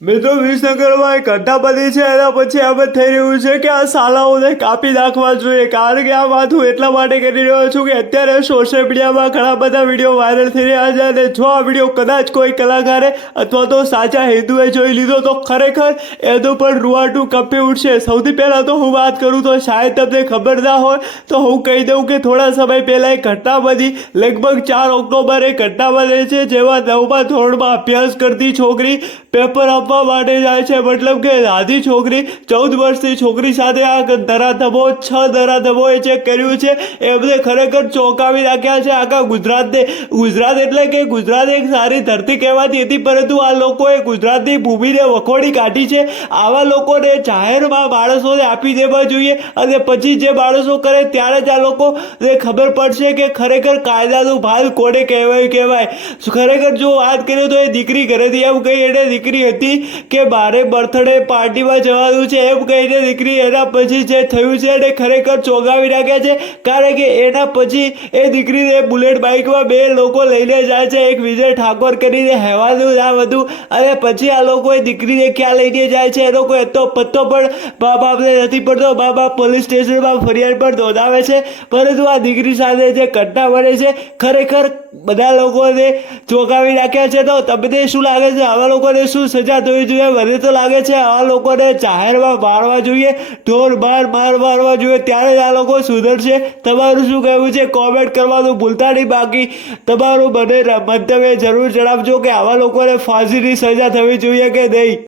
મિત્રો વિસનગરમાં એક બની છે, એના પછી એમ જ થઈ રહ્યું છે કે આ શાલાઓને કાપી નાખવા જોઈએ. કારણ કે આ વાત હું એટલા માટે કરી રહ્યો છું કે અત્યારે સોશિયલ મીડિયામાં ઘણા બધા વીડિયો વાયરલ થઈ રહ્યા છે અને જો આ વીડિયો કદાચ કોઈ કલાકારે અથવા તો સાચા હેતુએ જોઈ લીધો તો ખરેખર એનું પણ રૂવાટું કપી ઉઠશે સૌથી પહેલાં તો હું વાત કરું તો શાયદ તમને ખબર ના હોય તો હું કહી દઉં કે થોડા સમય પહેલાં એક ઘટના બની લગભગ ચાર ઓક્ટોબરે એક ઘટના બને છે જેમાં નવમા ધોરણમાં અભ્યાસ કરતી છોકરી પેપર આપવા માટે જાય છે. મતલબ કે રાધી છોકરી ચૌદ વર્ષની છોકરી સાથે આ ધરાધમો છ ધરાધમોએ ચેક કર્યું છે, એમને ખરેખર ચોંકાવી રાખ્યા છે. આખા ગુજરાતને, ગુજરાત એટલે કે ગુજરાત એક સારી ધરતી કહેવાતી હતી, પરંતુ આ લોકોએ ગુજરાતની ભૂમિને વખોડી કાઢી છે. આવા લોકોને જાહેરમાં માણસોને આપી દેવા જોઈએ અને પછી જે માણસો કરે ત્યારે જ આ લોકોને ખબર પડશે કે ખરેખર કાયદાનું ભાલ કોને કહેવાય કહેવાય. ખરેખર જો વાત કરીએ તો એ દીકરી ઘરેથી એમ કહી એને દીકરી હતી કે મારે બર્થડે પાર્ટીમાં જવાનું છે એમ કહીને દીકરી એના પછી જે થયું છે એને ખરેખર ચોંકાવી નાખ્યા છે. કારણ કે એના પછી એ દીકરીને બુલેટ બાઇકમાં બે લોકો લઈને જાય છે. એક વિજય ઠાકોર કરીને હેવાનું નામ હતું અને પછી આ લોકો એ દીકરીને ક્યાં લઈને જાય છે? એનો કોઈ એટલો પત્તો પણ મા બાપને નથી પડતો. મા બાપ પોલીસ સ્ટેશનમાં ફરિયાદ પણ નોંધાવે છે. પરંતુ આ દીકરી સાથે જે ઘટના બને છે, ખરેખર બધા લોકોને ચોંકાવી નાખ્યા છે. તો તમને શું લાગે છે? આવા લોકોને શું સજા થવી જોઈએ મને તો લાગે છે આવા લોકોને જાહેરમાં મારવા જોઈએ, ઢોર માર માર મારવા જોઈએ, ત્યારે જ આ લોકો સુધરશે. તમારું શું કહેવું છે? કોમેન્ટ કરવાનું ભૂલતા નહીં બાકી. તમારું મને મંતવ્ય જરૂર જણાવજો કે આવા લોકોને ફાંસીની સજા થવી જોઈએ કે નહીં?